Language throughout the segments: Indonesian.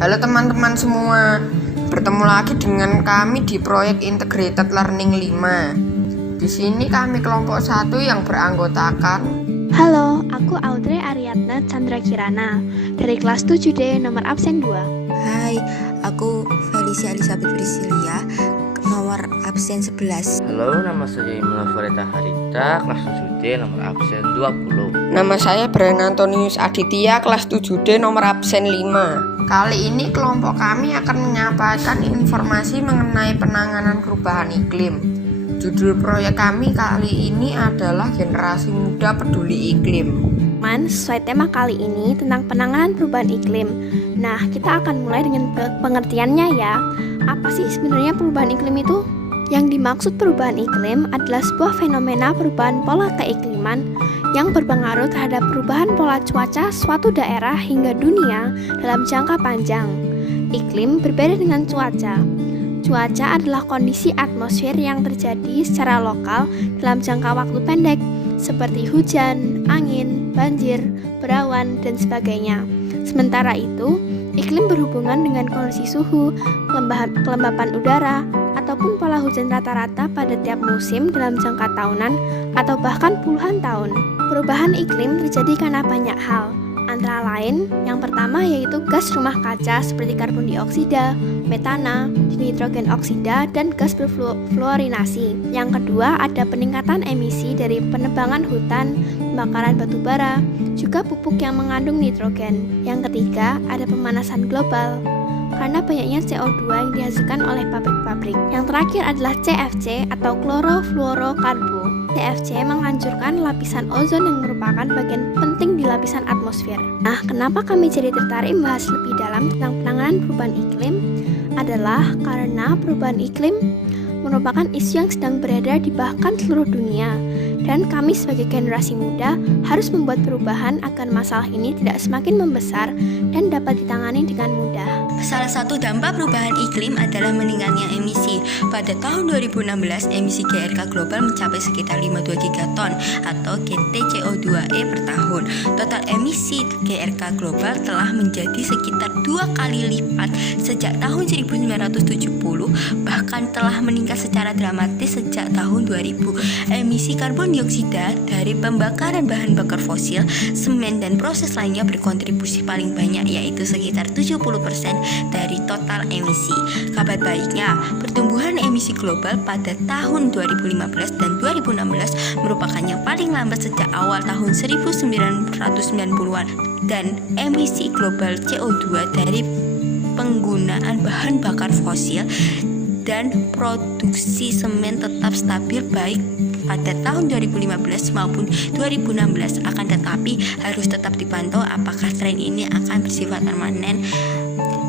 Halo teman-teman semua, bertemu lagi dengan kami di proyek Integrated Learning 5. Di sini kami kelompok 1 yang beranggotakan. Halo, aku Audrey Ariadna Chandra Kirana dari kelas 7D nomor absen 2. Hai, aku Felicia Elizabeth Priscilia nomor absen 11. Halo, nama saya Imla Farita Harita, kelas 7D nomor absen 20. Nama saya Brian Antonius Aditya, kelas 7D nomor absen 5. Kali ini kelompok kami akan menyampaikan informasi mengenai penanganan perubahan iklim. Judul proyek kami kali ini adalah Generasi Muda Peduli Iklim. Sesuai tema kali ini tentang penanganan perubahan iklim. Nah, kita akan mulai dengan pengertiannya ya. Apa sih sebenarnya perubahan iklim itu? Yang dimaksud perubahan iklim adalah sebuah fenomena perubahan pola keikliman yang berpengaruh terhadap perubahan pola cuaca suatu daerah hingga dunia dalam jangka panjang. Iklim berbeda dengan cuaca. Cuaca adalah kondisi atmosfer yang terjadi secara lokal dalam jangka waktu pendek, seperti hujan, angin, banjir, berawan, dan sebagainya. Sementara itu, iklim berhubungan dengan kondisi suhu, kelembapan udara, ataupun pola hujan rata-rata pada tiap musim dalam jangka tahunan atau bahkan puluhan tahun. Perubahan iklim terjadi karena banyak hal, antara lain yang pertama yaitu gas rumah kaca seperti karbon dioksida, metana, nitrogen oksida, dan gas berfluorinasi. Yang kedua ada peningkatan emisi dari penebangan hutan, pembakaran batu bara, juga pupuk yang mengandung nitrogen. Yang ketiga ada pemanasan global karena banyaknya CO2 yang dihasilkan oleh pabrik-pabrik. Yang terakhir adalah CFC atau klorofluorokarbo. CFC menghancurkan lapisan ozon yang merupakan bagian penting di lapisan atmosfer. Nah, kenapa kami jadi tertarik membahas lebih dalam tentang penanganan perubahan iklim? Adalah karena perubahan iklim merupakan isu yang sedang beredar di bahkan seluruh dunia, dan kami sebagai generasi muda harus membuat perubahan agar masalah ini tidak semakin membesar dan dapat ditangani dengan mudah. Salah satu dampak perubahan iklim adalah meningkatnya emisi. Pada tahun 2016, emisi GRK global mencapai sekitar 52 gigaton atau GTCO2e per tahun. Total emisi GRK global telah menjadi sekitar 2 kali lipat sejak tahun 1970, bahkan telah meningkat secara dramatis sejak tahun 2000. Emisi karbon dioksida dari pembakaran bahan bakar fosil, semen, dan proses lainnya berkontribusi paling banyak, yaitu sekitar 70% dari total emisi. Kabar baiknya, pertumbuhan emisi global pada tahun 2015 dan 2016 merupakan yang paling lambat sejak awal tahun 1990-an, dan emisi global CO2 dari penggunaan bahan bakar fosil dan produksi semen tetap stabil baik pada tahun 2015 maupun 2016, akan tetapi harus tetap dipantau apakah tren ini akan bersifat permanen.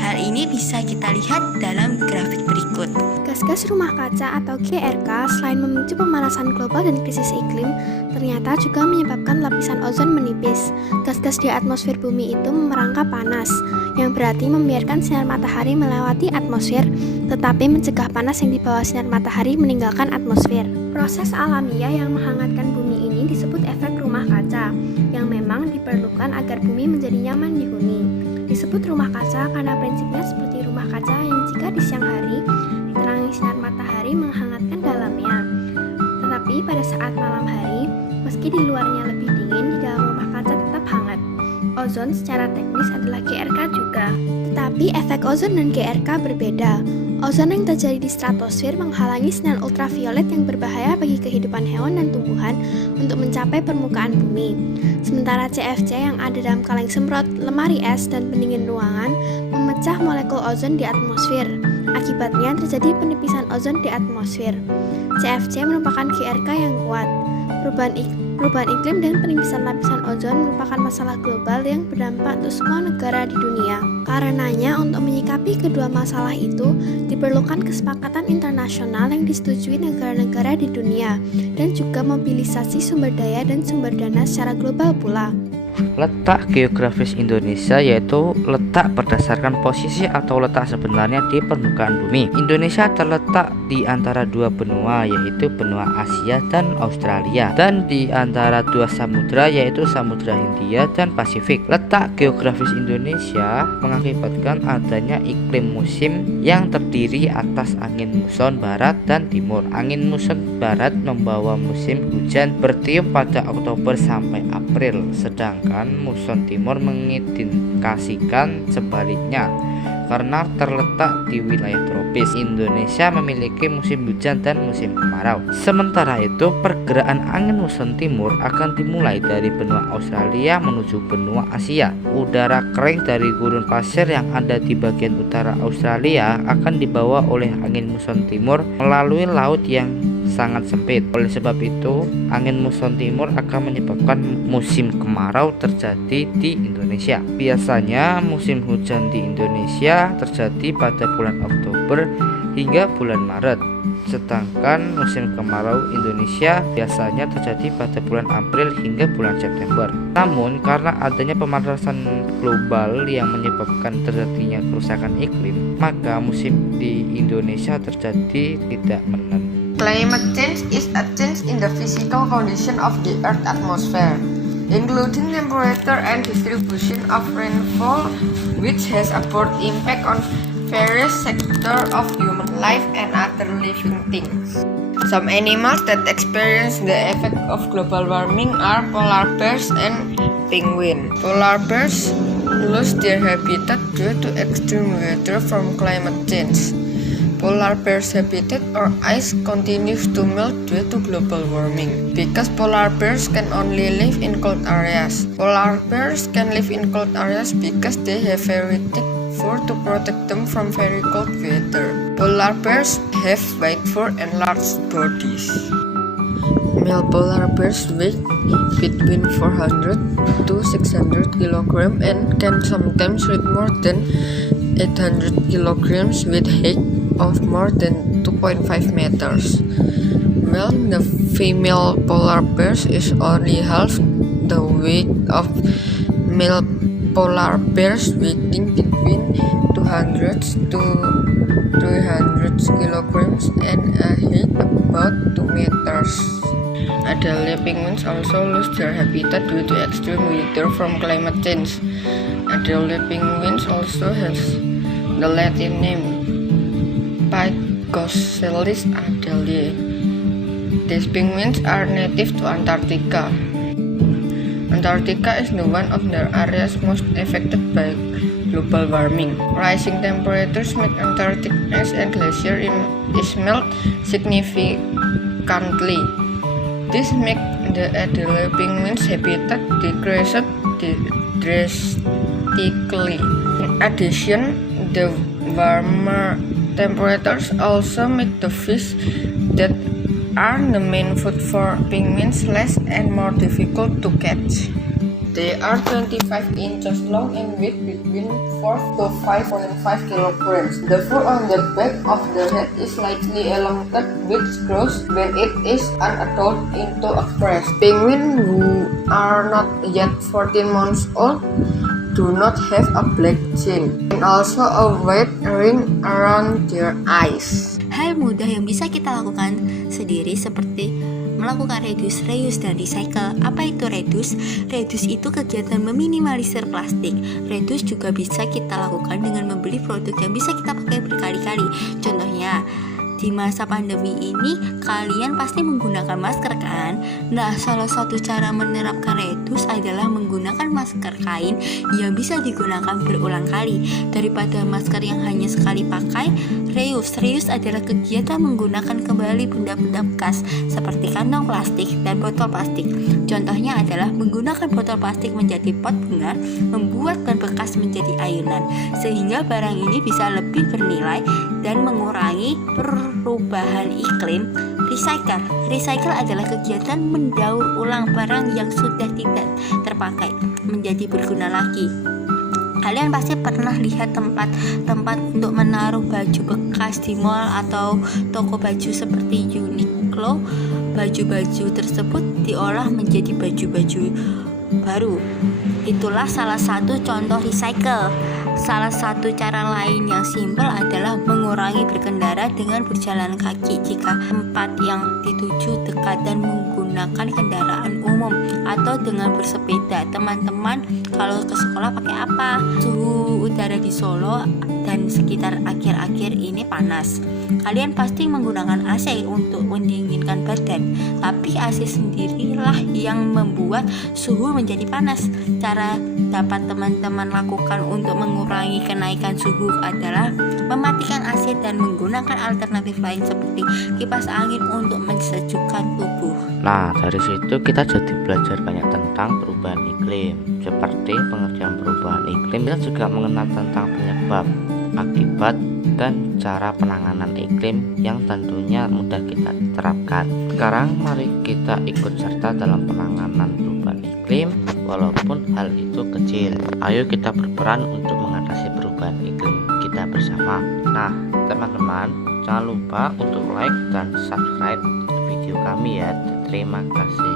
Hal ini bisa kita lihat dalam grafik berikut. Gas-gas rumah kaca atau GRK selain memicu pemanasan global dan krisis iklim, ternyata juga menyebabkan lapisan ozon menipis. Gas-gas di atmosfer bumi itu memerangkap panas, yang berarti membiarkan sinar matahari melewati atmosfer, tetapi mencegah panas yang di bawah sinar matahari meninggalkan atmosfer. Proses alamiah yang menghangatkan bumi ini disebut efek rumah kaca, yang memang diperlukan agar bumi menjadi nyaman dihuni. Disebut rumah kaca karena prinsipnya seperti rumah kaca yang jika di siang hari diterangi sinar matahari menghangatkan dalamnya. Tetapi pada saat malam hari, meski di luarnya lebih dingin, di dalam rumah kaca tetap hangat. Ozon secara teknis adalah GRK juga. Tetapi efek ozon dan GRK berbeda. Ozon yang terjadi di stratosfer menghalangi sinar ultraviolet yang berbahaya bagi kehidupan hewan dan tumbuhan untuk mencapai permukaan bumi. Sementara CFC yang ada dalam kaleng semprot, lemari es, dan pendingin ruangan memecah molekul ozon di atmosfer. Akibatnya terjadi penipisan ozon di atmosfer. CFC merupakan GRK yang kuat. Perubahan iklim dan penipisan lapisan ozon merupakan masalah global yang berdampak untuk semua negara di dunia. Karenanya, untuk menyikapi kedua masalah itu, diperlukan kesepakatan internasional yang disetujui negara-negara di dunia, dan juga mobilisasi sumber daya dan sumber dana secara global pula. Letak geografis Indonesia yaitu letak berdasarkan posisi atau letak sebenarnya di permukaan bumi. Indonesia terletak di antara dua benua yaitu benua Asia dan Australia, dan di antara dua samudra yaitu Samudra Hindia dan Pasifik. Letak geografis Indonesia mengakibatkan adanya iklim musim yang terdiri atas angin muson barat dan timur. Angin muson barat membawa musim hujan bertiup pada Oktober sampai April, sedangkan muson timur mengindikasikan sebaliknya. Karena terletak di wilayah tropis, Indonesia memiliki musim hujan dan musim kemarau. Sementara itu, pergerakan angin muson timur akan dimulai dari benua Australia menuju benua Asia. Udara kering dari gurun pasir yang ada di bagian utara Australia akan dibawa oleh angin muson timur melalui laut yang sangat sempit. Oleh sebab itu, angin muson timur akan menyebabkan musim kemarau terjadi di Indonesia. Biasanya musim hujan di Indonesia terjadi pada bulan Oktober hingga bulan Maret, sedangkan musim kemarau Indonesia biasanya terjadi pada bulan April hingga bulan September. Namun, karena adanya pemanasan global yang menyebabkan terjadinya kerusakan iklim, maka musim di Indonesia terjadi tidak menentu. Climate change is a change in the physical condition of the Earth's atmosphere, including temperature and distribution of rainfall, which has a broad impact on various sectors of human life and other living things. Some animals that experience the effect of global warming are polar bears and penguins. Polar bears lose their habitat due to extreme weather from climate change. Polar bears' habitat or ice continues to melt due to global warming. Because polar bears can only live in cold areas. Polar bears can live in cold areas because they have very thick fur to protect them from very cold weather. Polar bears have white fur and large bodies. Male polar bears weigh between 400 to 600 kilograms and can sometimes reach more than 800 kilograms with height of more than 2.5 meters. While the female polar bears is only half the weight of male polar bears, weighing between 200 to 300 kilograms and a height about 2 meters. Adult penguins also lose their habitat due to extreme weather from climate change. Adult penguins also has the Latin name Pygoscelis adelae. These penguins are native to Antarctica. Antarctica is the one of the areas most affected by global warming. Rising temperatures make Antarctic ice and glacier is melt significantly. This makes the adult penguins' habitat decrease drastically. In addition, the warmer temperatures also make the fish that are the main food for penguins less and more difficult to catch. They are 25 inches long and weigh between 4 to 5.5 kilograms. The fur on the back of the head is slightly elongated, which grows when it is an adult into a crest. Penguins who are not yet 14 months old do not have a black chin and also a white ring around their eyes. Hal mudah yang bisa kita lakukan sendiri seperti melakukan reduce, reuse, dan recycle. Apa itu reduce? Reduce itu kegiatan meminimalisir plastik. Reduce juga bisa kita lakukan dengan membeli produk yang bisa kita pakai berkali-kali. Contohnya, di masa pandemi ini kalian pasti menggunakan masker kan? Nah, salah satu cara menerapkan reduce adalah menggunakan masker kain yang bisa digunakan berulang kali daripada masker yang hanya sekali pakai. Reuse adalah kegiatan menggunakan kembali benda-benda bekas seperti kantong plastik dan botol plastik. Contohnya adalah menggunakan botol plastik menjadi pot bunga, membuat ban bekas menjadi ayunan, sehingga barang ini bisa lebih bernilai dan mengurangi perubahan iklim. Recycle adalah kegiatan mendaur ulang barang yang sudah tidak terpakai menjadi berguna lagi. Kalian pasti pernah lihat tempat untuk menaruh baju bekas di mall atau toko baju seperti Uniqlo. Baju-baju tersebut diolah menjadi baju-baju baru. Itulah salah satu contoh recycle. Salah satu cara lain yang simpel adalah mengurangi berkendara dengan berjalan kaki jika tempat yang dituju dekat dan menggunakan kendaraan umum, atau dengan bersepeda. Teman-teman, kalau ke sekolah pakai apa? Suhu udara di Solo dan sekitar akhir-akhir ini panas. Kalian pasti menggunakan AC untuk mendinginkan badan, tapi AC sendirilah yang membuat suhu menjadi panas. Cara dapat teman-teman lakukan untuk mengurangi kenaikan suhu adalah mematikan AC dan menggunakan alternatif lain seperti kipas angin untuk mensejukkan tubuh. Nah, dari situ kita jadi belajar banyak tentang perubahan iklim. Seperti pengertian perubahan iklim, kita juga mengenal tentang penyebab, akibat, dan cara penanganan iklim yang tentunya mudah kita terapkan. Sekarang mari kita ikut serta dalam penanganan perubahan iklim, walaupun hal itu kecil. Ayo kita berperan untuk mengatasi perubahan iklim kita bersama. Nah, teman-teman, jangan lupa untuk like dan subscribe video kami ya. Terima kasih.